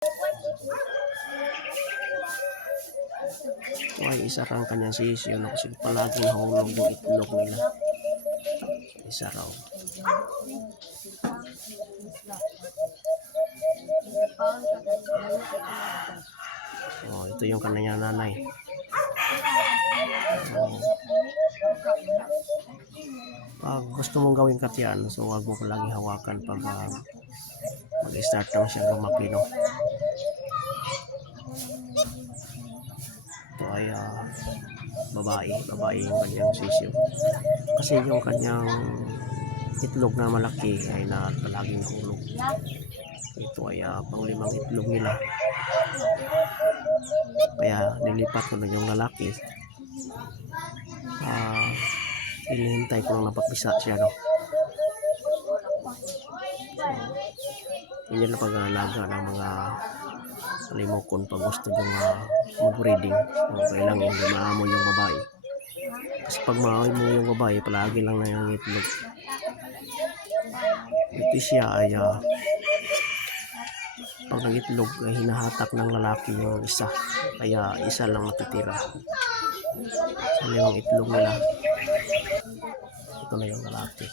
Ito ay isa rang kanyang sisyo na kasi palaging nahulog yung itlog nila. Isa raw. Oh, ito yung kanyang nanay. Oh. Pag gusto mong gawin katyan, so wag mo palagi hawakan pag mag-start lang siyang lumaki, no? Ito ay babae yung kanyang sisyo. Kasi yung kanyang itlog na malaki ay na palaging hulog. Ito ay pang-limang itlog nila. Kaya nilipat ko na yung lalaki. Hinihintay ko lang napapisa siya, no? Yun yung pag-aalaga ng mga limokon pag gusto nyo mag-breeding. So, kailangan yung maamoy yung babae. Kasi pag maamoy mo yung babae, palagi lang na yung itlog. Ito siya ay pag nag-itlog ay hinahatak ng lalaki yung isa. Kaya isa lang natitira sa limang itlog nila. Ito na yung lalaki.